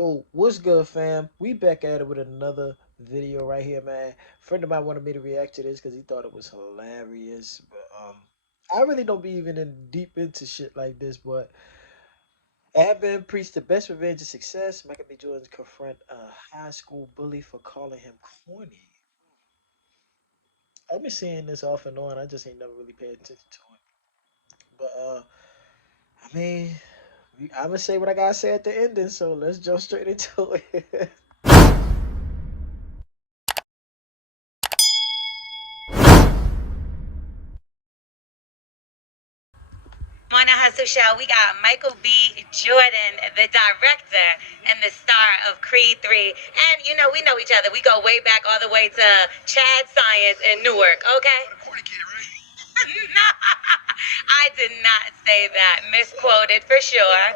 Yo, what's good, fam? We back at it with another video right here, man. Friend of mine wanted me to react to this because he thought it was hilarious. But I really don't be even in deep into shit like this. But Advent preached the best revenge is success. Michael B. Jordan confront a high school bully for calling him corny. I've been seeing this off and on. I just ain't never really paid attention to it. But I mean, I'm gonna say what I gotta say at the ending. So let's jump straight into it. On the Hustle Show, we got Michael B. Jordan, the director and the star of Creed 3. And, we know each other. We go way back all the way to Chad Science in Newark, okay? Corny kid, right? No, I did not say that. Misquoted for sure.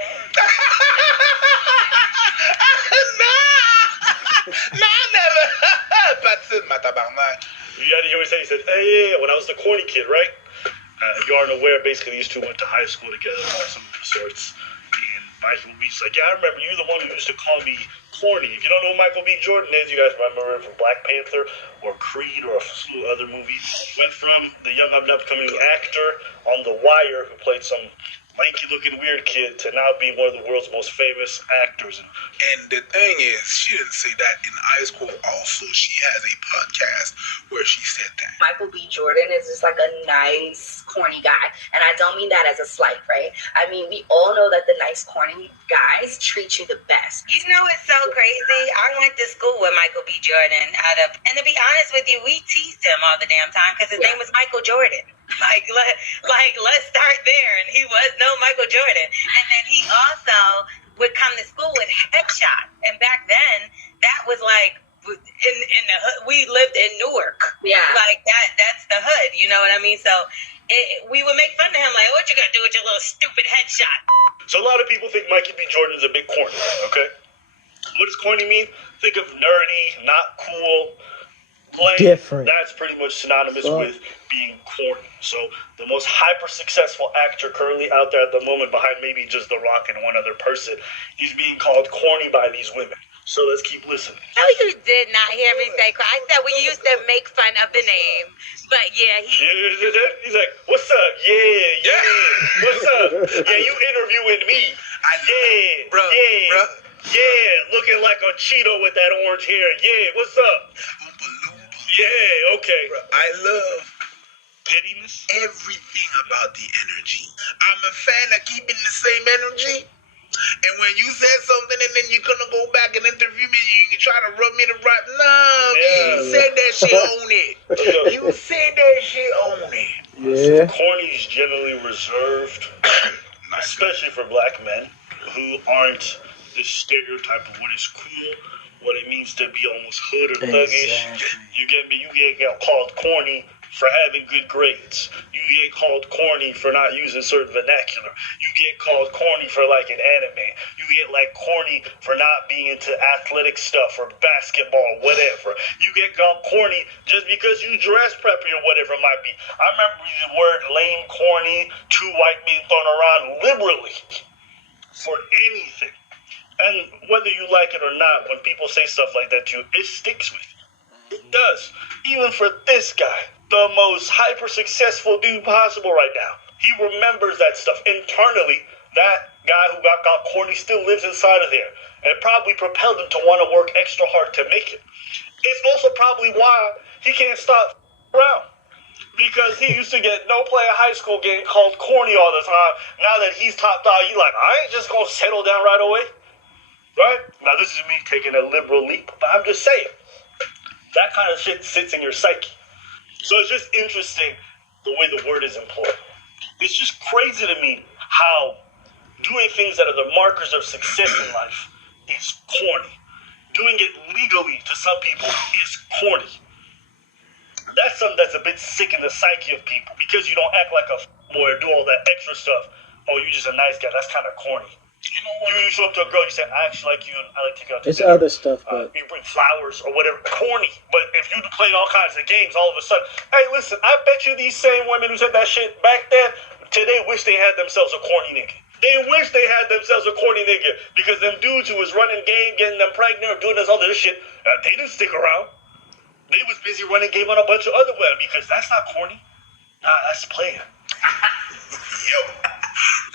Nah, I never. That's it, my tabarnak. You gotta hear what he said. He said, hey, yeah, when I was the corny kid, right? You aren't aware, basically, these two went to high school together or some sorts. And Michael B's like, yeah, I remember you're the one who used to call me corny. If you don't know who Michael B. Jordan is, you guys remember him from Black Panther or Creed or a slew of other movies. Went from the young up-and-coming actor on The Wire who played some lanky-looking weird kid to now being one of the world's most famous actors. And the thing is, she didn't say that in high school also. She has a podcast where she said that. Michael B. Jordan is just like a nice, corny guy. And I don't mean that as a slight, right? I mean, we all know that the nice, corny guys treat you the best. You know it's so crazy? I went to school with Michael B. Jordan and to be honest with you, we teased him all the damn time because his name was Michael Jordan. Let's start there. And he was no Michael Jordan. And then he also would come to school with headshot. And back then, that was like in the hood. We lived in Newark. Yeah. Like that's the hood. You know what I mean? So we would make fun of him like, what you gonna do with your little stupid headshot? So a lot of people think Mikey B. Jordan's a bit corny, okay? What does corny mean? Think of nerdy, not cool, plain. Different. That's pretty much synonymous with being corny. So the most hyper-successful actor currently out there at the moment, behind maybe just The Rock and one other person, is being called corny by these women. So let's keep listening. No, you did not hear me say corny. I said we used to make fun of the name. But yeah, he's like, what's up? Yeah. What's up? Yeah, you interviewing me. Bro. Yeah, looking like a Cheeto with that orange hair. Yeah, what's up? Yeah, okay. Bro, I love pettiness. Everything about the energy. I'm a fan of keeping the same energy. And when you said something and then you're gonna go back and interview me, you try to rub me the right. No, you said that shit on it. You said that shit on it. Yeah. Corny is generally reserved, especially for black men who aren't the stereotype of what is cool, what it means to be almost hood or thuggish. Exactly. You get me? You get called corny for having good grades. You get called corny for not using certain vernacular. You get called corny for liking anime. You get corny for not being into athletic stuff or basketball, whatever. You get called corny just because you dress preppy or whatever it might be. I remember the word lame, corny, two white men thrown around liberally for anything. And whether you like it or not, when people say stuff like that to you, it sticks with you. It does. Even for this guy, the most hyper-successful dude possible right now. He remembers that stuff. Internally, that guy who got corny still lives inside of there. And it probably propelled him to want to work extra hard to make it. It's also probably why he can't stop around. Because he used to get no play at high school getting called corny all the time. Now that he's top dog, he's like, I ain't just going to settle down right away. Right? Now, this is me taking a liberal leap, but I'm just saying. That kind of shit sits in your psyche. So it's just interesting the way the word is employed. It's just crazy to me how doing things that are the markers of success in life is corny. Doing it legally to some people is corny. That's something that's a bit sick in the psyche of people because you don't act like a boy or do all that extra stuff. Oh, you're just a nice guy. That's kind of corny. You know what? You show up to a girl, you say, I actually like you, and I like to take you out to It's dinner. other stuff, but You bring flowers or whatever. Corny. But if you play all kinds of games, all of a sudden, hey, listen, I bet you these same women who said that shit back then, today wish they had themselves a corny nigga. They wish they had themselves a corny nigga because them dudes who was running game, getting them pregnant, or doing this other shit, they didn't stick around. They was busy running game on a bunch of other women because that's not corny. Nah, that's playing. Yo,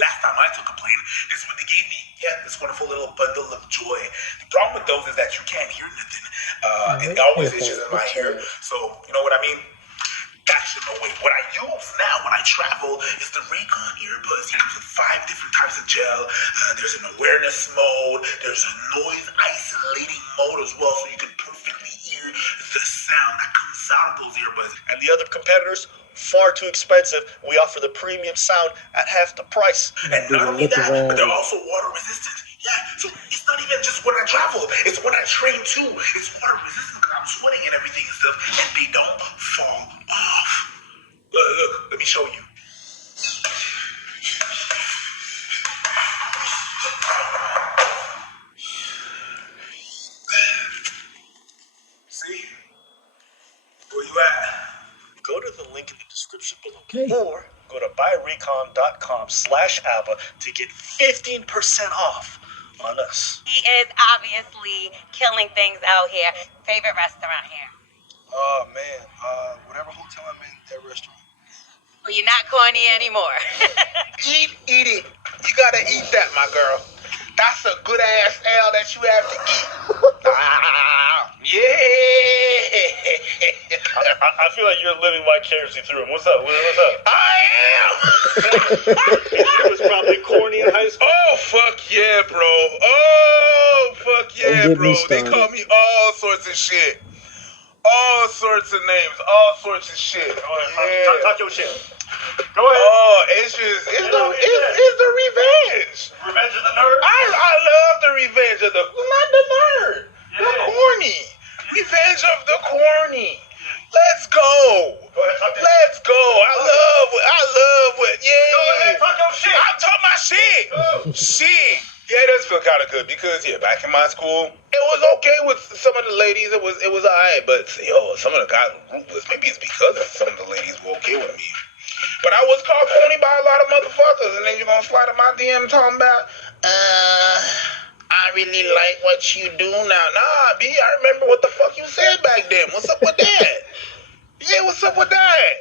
last time I took a plane, this is what they gave me. Yeah, this wonderful little bundle of joy. The problem with those is that you can't hear nothing. It always itches in my ear. So, you know what I mean? That's no way. What I use now when I travel is the Recon earbuds. It comes with 5 different types of gel. There's an awareness mode. There's a noise isolating mode as well, so you can perfectly hear the sound that comes out of those earbuds. And the other competitors, far too expensive. We offer the premium sound at half the price. And not only that, but they're also water resistant. Yeah, so it's not even just when I travel, it's when I train too. It's water resistant because I'm sweating and everything and stuff, and they don't fall off. Look, let me show you. See? Where you at? Go to the link in the description below. Okay. Or go to buyrecon.com/ABBA to get 15% off on us. He is obviously killing things out here. Favorite restaurant here? Oh, man. Whatever hotel I'm in, that restaurant. Well, you're not corny anymore. Eat it. You gotta eat that, my girl. That's a good ass L that you have to eat. Yeah. I feel like you're living vicariously through him. What's up? What's up? I am. It was probably corny in high school. Oh, fuck yeah, bro. Oh, fuck yeah, get me bro. They started. call me all sorts of shit. All sorts of names. All sorts of shit. Go ahead, Yeah. talk your shit. Go ahead. Oh, it's just, it's the revenge. Revenge of the Nerd? I love the revenge of the, not the nerd. The corny. Revenge of the corny. Let's go. Go ahead, talk that Let's go. I love what, yeah. Go ahead, talk your shit. I talk my shit. Shit. Yeah, it does feel kind of good because, yeah, back in my school, it was okay with some of the ladies. It was alright, but, yo, some of the guys were ruthless. Maybe it's because some of the ladies were okay with me. But I was called corny by a lot of motherfuckers, and then you're gonna slide in my DM talking about, I really like what you do now. Nah, B, I remember what the fuck you said back then. What's up with that? Yeah, what's up with that?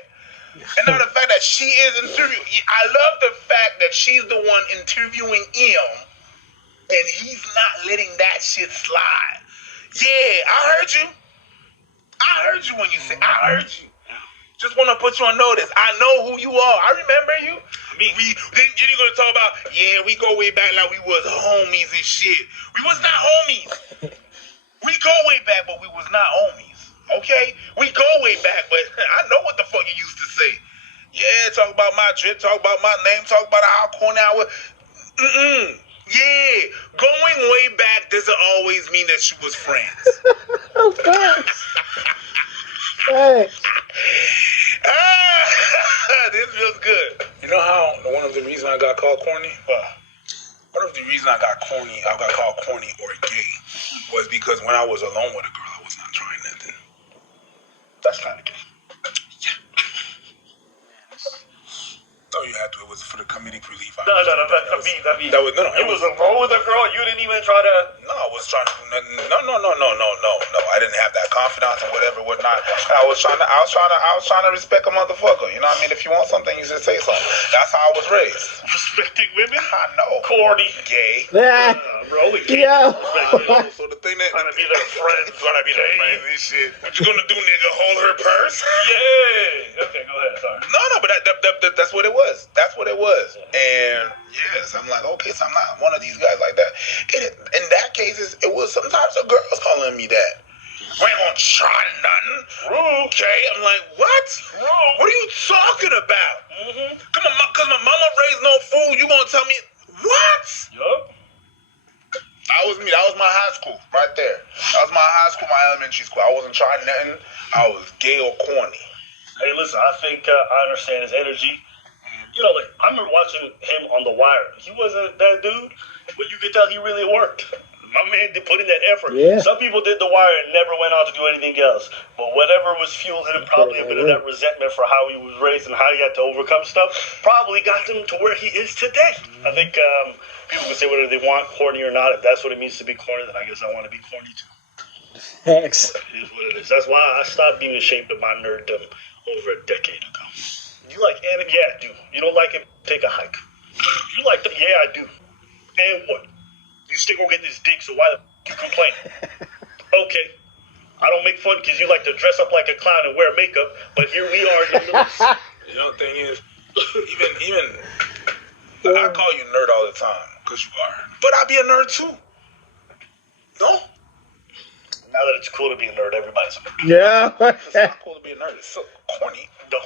And now the fact that she is interviewing, I love the fact that she's the one interviewing him, and he's not letting that shit slide. Yeah, I heard you. I heard you when you said, I heard you. Just want to put you on notice. I know who you are. I remember you. Then you're gonna talk about, yeah, we go way back like we was homies and shit. We was not homies. We go way back, but we was not homies. Okay? We go way back, but I know what the fuck you used to say. Yeah, talk about my drip, talk about my name, talk about how corny I was. Yeah, going way back doesn't always mean that you was friends. Hey. This feels good. You know how one of the reasons I got called corny? One of the reasons I got called corny or gay was because when I was alone with a girl, I was not trying nothing. That's kind of gay. No, you had to. It was for the comedic relief. No, that'd be. That was, no. You was alone with a girl. You didn't even try to. No, I was trying to do nothing. No. I didn't have that confidence or whatever, whatnot. I was trying to respect a motherfucker. You know what I mean? If you want something, you should say something. That's how I was raised. Respecting women? I know. Corny. Gay. Bro, we can't Yeah. respect women. So the thing that Trying to be their friend. trying to be their friend and shit. What you gonna do, nigga? Hold her purse? Yeah. Okay, go ahead. Sorry. No, but that's what it was. That's what it was. And yes, I'm like, okay, so I'm not one of these guys like that. In that case, it was sometimes the girls calling me that. We ain't gonna try nothing. Rude. Okay, I'm like, what? Rude. What are you talking about? Mm-hmm. Come on, cause my mama raised no fool. You gonna tell me what? Yup. That was me. That was my high school right there. That was my high school, my elementary school. I wasn't trying nothing. I was gay or corny. Hey, listen, I think I understand his energy. You know, I remember watching him on The Wire. He wasn't that dude, but you could tell he really worked. My man did put in that effort. Yeah. Some people did The Wire and never went on to do anything else. But whatever was fueling him, probably a bit of that resentment for how he was raised and how he had to overcome stuff, probably got him to where he is today. I think people can say whatever they want, corny or not. If that's what it means to be corny, then I guess I want to be corny too. Facts. It is what it is. That's why I stopped being ashamed of my nerddom over a decade ago. You like anime? Yeah, I do. You don't like it? Take a hike. You like them? Yeah, I do. And what? You still gonna get this dick, so why the you complain? Okay. I don't make fun because you like to dress up like a clown and wear makeup, but here we are nonetheless. You know, the thing is, even I call you nerd all the time because you are, but I be a nerd too. No, Now that it's cool to be a nerd, everybody's a nerd. Yeah. it's not cool to be a nerd. It's so corny. No,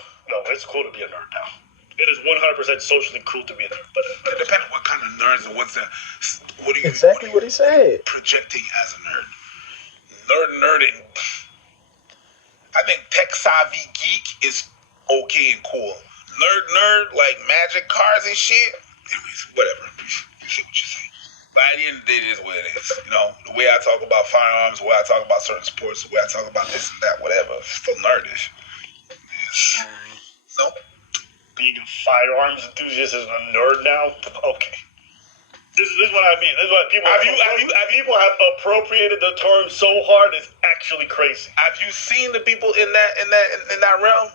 it's cool to be a nerd now. It is 100% socially cool to be a nerd, but It depends what kind of nerds and what's the what are you Exactly what he said. projecting as a nerd. Nerding. I think tech savvy geek is okay and cool. Nerd like magic cards and shit. Anyways, whatever. You say what you say. But at the end of the day, it is what it is. You know, the way I talk about firearms, the way I talk about certain sports, the way I talk about this and that, whatever. It's still nerdish. No? being a firearms enthusiast is a nerd now. Okay. This is what I mean. This is what people people have appropriated the term so hard. It's actually crazy. Have you seen the people in that realm?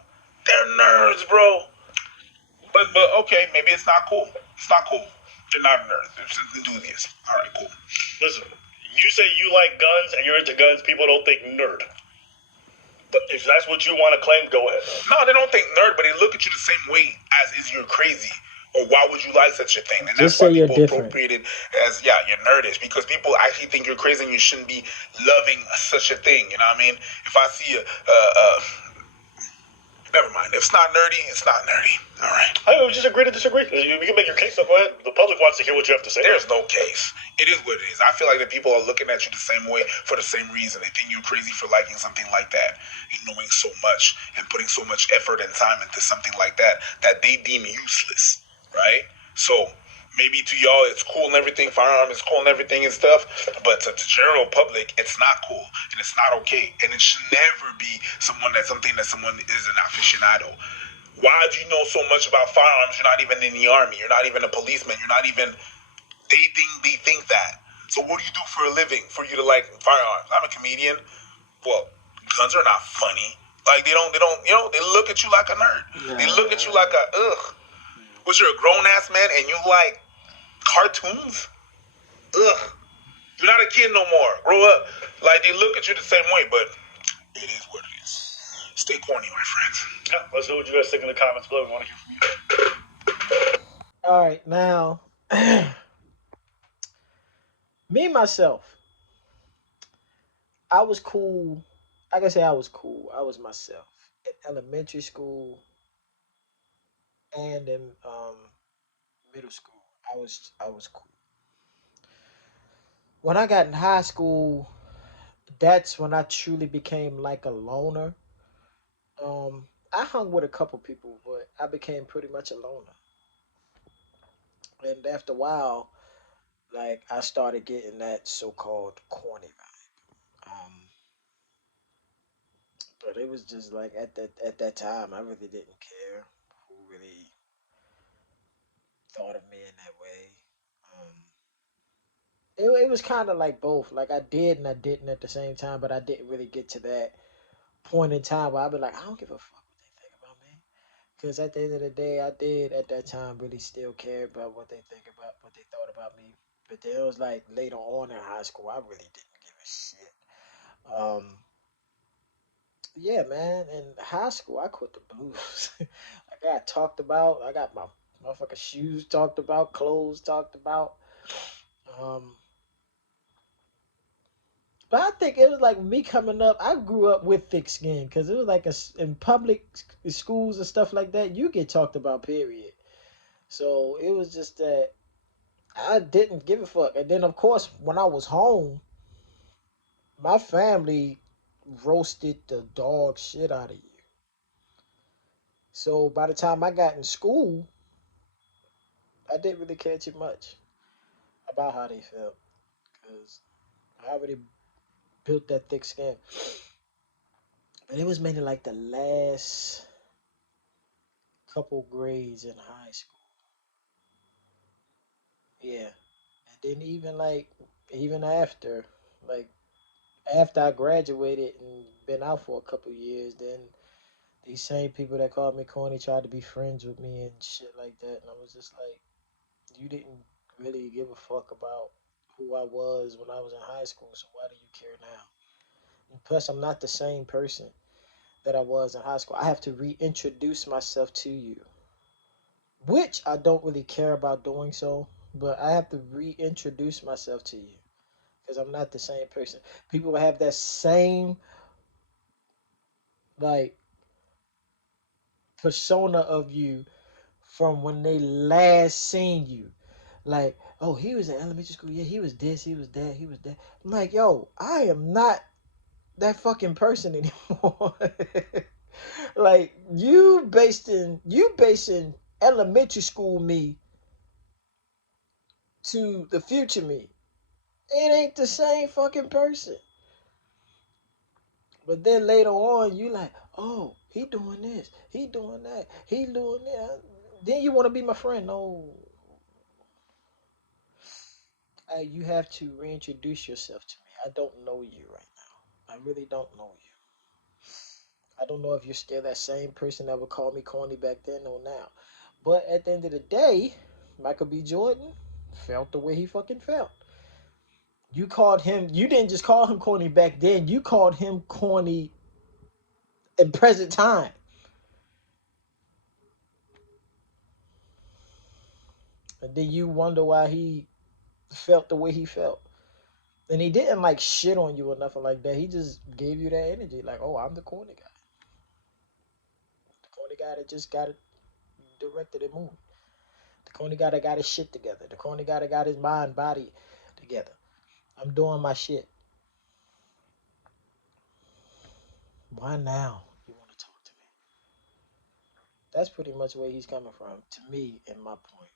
They're nerds, bro. But okay, maybe it's not cool. It's not cool. They're not nerds. They're just enthusiasts. All right, cool. Listen, you say you like guns and you're into guns. People don't think nerd. But if that's what you want to claim, go ahead. No, they don't think nerd, but they look at you the same way as is you're crazy. Or why would you like such a thing? And Just that's why say you're people different. appropriate it as, yeah, you're nerdish. Because people actually think you're crazy and you shouldn't be loving such a thing. You know what I mean? If I see never mind. If it's not nerdy, it's not nerdy. All right. I would just agree to disagree. We can make your case, so go ahead. The public wants to hear what you have to say. There's no case. It is what it is. I feel like that people are looking at you the same way for the same reason. They think you're crazy for liking something like that and knowing so much and putting so much effort and time into something like that that they deem useless, right? So maybe to y'all it's cool and everything, firearm is cool and everything and stuff, but to the general public it's not cool and it's not okay, and it should never be something that someone is an aficionado. Why do you know so much about firearms? You're not even in the army. You're not even a policeman. You're not even. They think that. So what do you do for a living for you to like firearms? I'm a comedian. Well, guns are not funny. Like they don't. You know, they look at you like a nerd. They look at you like a ugh. Was you're a grown ass man and you like cartoons? Ugh. You're not a kid no more. Grow up. Like they look at you the same way, but it is what it is. Stay corny, my friends. Yeah, let's know what you guys think in the comments below. We want to hear from you. All right, now, me myself, I was cool. I can say I was cool. I was myself in elementary school and in middle school. I was cool. When I got in high school, that's when I truly became like a loner. I hung with a couple people, but I became pretty much a loner. And after a while, like I started getting that so-called corny vibe. But it was just like at that time, I really didn't care who really thought of me in that way. Um, it was kind of like both. Like I did and I didn't at the same time, but I didn't really get to that point in time where I'd be like, I don't give a fuck what they think about me. Because at the end of the day, I did at that time really still care about what they think about, what they thought about me. But then it was like later on in high school, I really didn't give a shit. Yeah, man. In high school, I quit the blues. I got talked about. I got my motherfucking shoes talked about, clothes talked about. Um, but I think it was like me coming up. I grew up with thick skin because it was like in public schools and stuff like that. You get talked about, period. So it was just that I didn't give a fuck. And then of course, when I was home, my family roasted the dog shit out of you. So by the time I got in school, I didn't really care too much about how they felt. Cause I already built that thick skin. But it was mainly like the last couple grades in high school. Yeah. And then even like after I graduated and been out for a couple years, then these same people that called me corny tried to be friends with me and shit like that. And I was just like, you didn't really give a fuck about who I was when I was in high school, so why do you care now? And plus, I'm not the same person that I was in high school. I have to reintroduce myself to you, which I don't really care about doing so, but I have to reintroduce myself to you because I'm not the same person. People have that same like persona of you from when they last seen you. Like, oh, he was in elementary school. Yeah, he was this, he was that, he was that. I'm like, yo, I am not that fucking person anymore. Like, you basing elementary school me to the future me. It ain't the same fucking person. But then later on, you like, oh, he doing this, he doing that, he doing that. Then you want to be my friend? No, you have to reintroduce yourself to me. I don't know you right now. I really don't know you. I don't know if you're still that same person that would call me corny back then or now. But at the end of the day, Michael B. Jordan felt the way he fucking felt. You didn't just call him corny back then, you called him corny in present time. And then you wonder why he felt the way he felt. And he didn't like shit on you or nothing like that. He just gave you that energy. Like, oh, I'm the corny guy. The corny guy that just got it directed and moved. The corny guy that got his shit together. The corny guy that got his mind, body together. I'm doing my shit. Why now you want to talk to me? That's pretty much where he's coming from, to me, in my point.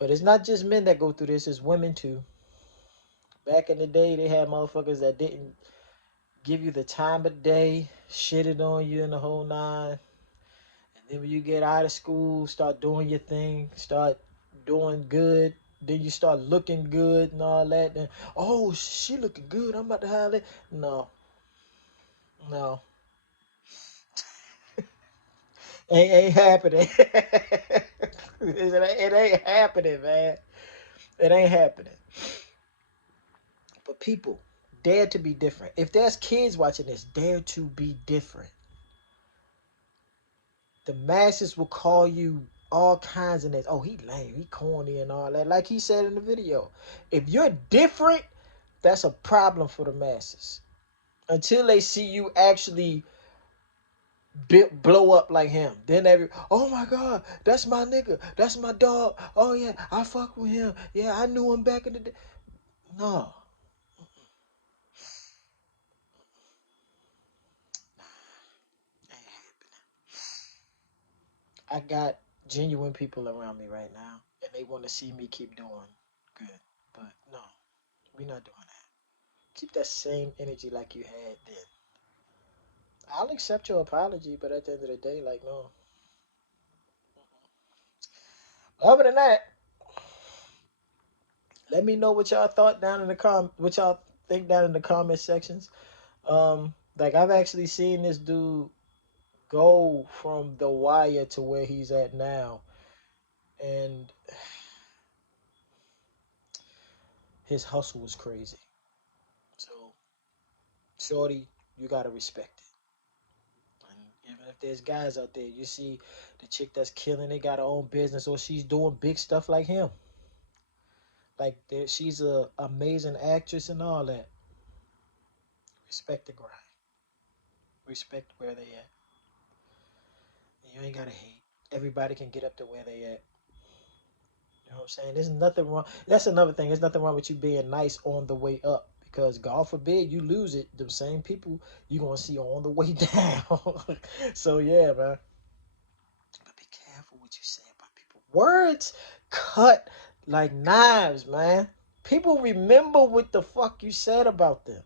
But it's not just men that go through this, it's women too. Back in the day, they had motherfuckers that didn't give you the time of day, shitted on you in the whole nine. And then when you get out of school, start doing your thing, start doing good. Then you start looking good and all that. Then, oh, she looking good. I'm about to have it. No, no, ain't happening. It ain't happening, man. It ain't happening. But people, dare to be different. If there's kids watching this, dare to be different. The masses will call you all kinds of names. Oh, he lame, he corny and all that. Like he said in the video. If you're different, that's a problem for the masses. Until they see you actually blow up like him. Then oh my God, that's my nigga. That's my dog. Oh yeah, I fuck with him. Yeah, I knew him back in the day. No. I got genuine people around me right now, and they want to see me keep doing good. But no, we're not doing that. Keep that same energy like you had then. I'll accept your apology, but at the end of the day, like no. Other than that, let me know what y'all thought down in the what y'all think down in the comment sections. Like I've actually seen this dude go from the wire to where he's at now, and his hustle was crazy. So, shorty, you gotta respect it. And even if there's guys out there, you see the chick that's killing it, got her own business, or she's doing big stuff like him. Like she's a amazing actress and all that. Respect the grind. Respect where they at. And you ain't gotta hate. Everybody can get up to where they at. You know what I'm saying? There's nothing wrong. That's another thing. There's nothing wrong with you being nice on the way up. Because God forbid you lose it, the same people you gonna see on the way down. So yeah, man. But be careful what you say about people. Words cut like knives, man. People remember what the fuck you said about them.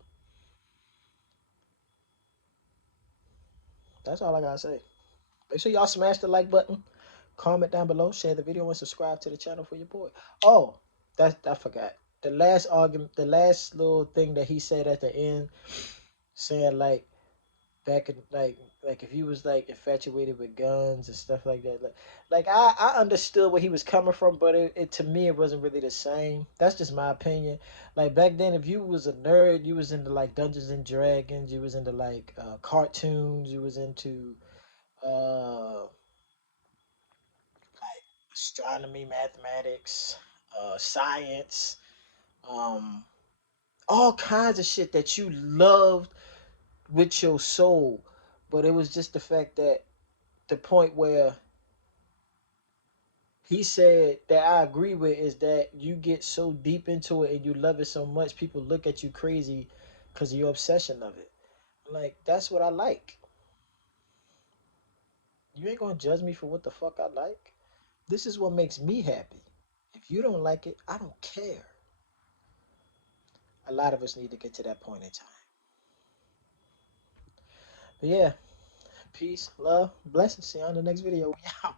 That's all I gotta say. Make sure y'all smash the like button, comment down below, share the video, and subscribe to the channel for your boy. Oh, I forgot. The last argument, the last little thing that he said at the end, saying like back in like if he was like infatuated with guns and stuff like that, like I understood where he was coming from, but it to me it wasn't really the same. That's just my opinion. Like back then, if you was a nerd, you was into like Dungeons and Dragons, you was into like cartoons, you was into like astronomy, mathematics, science, um, all kinds of shit that you loved with your soul. But it was just the fact that the point where he said that I agree with is that you get so deep into it and you love it so much, people look at you crazy because of your obsession of it. Like, that's what I like. You ain't gonna judge me for what the fuck I like. This is what makes me happy. If you don't like it, I don't care. A lot of us need to get to that point in time. But yeah, peace, love, blessings. See you on the next video. We out.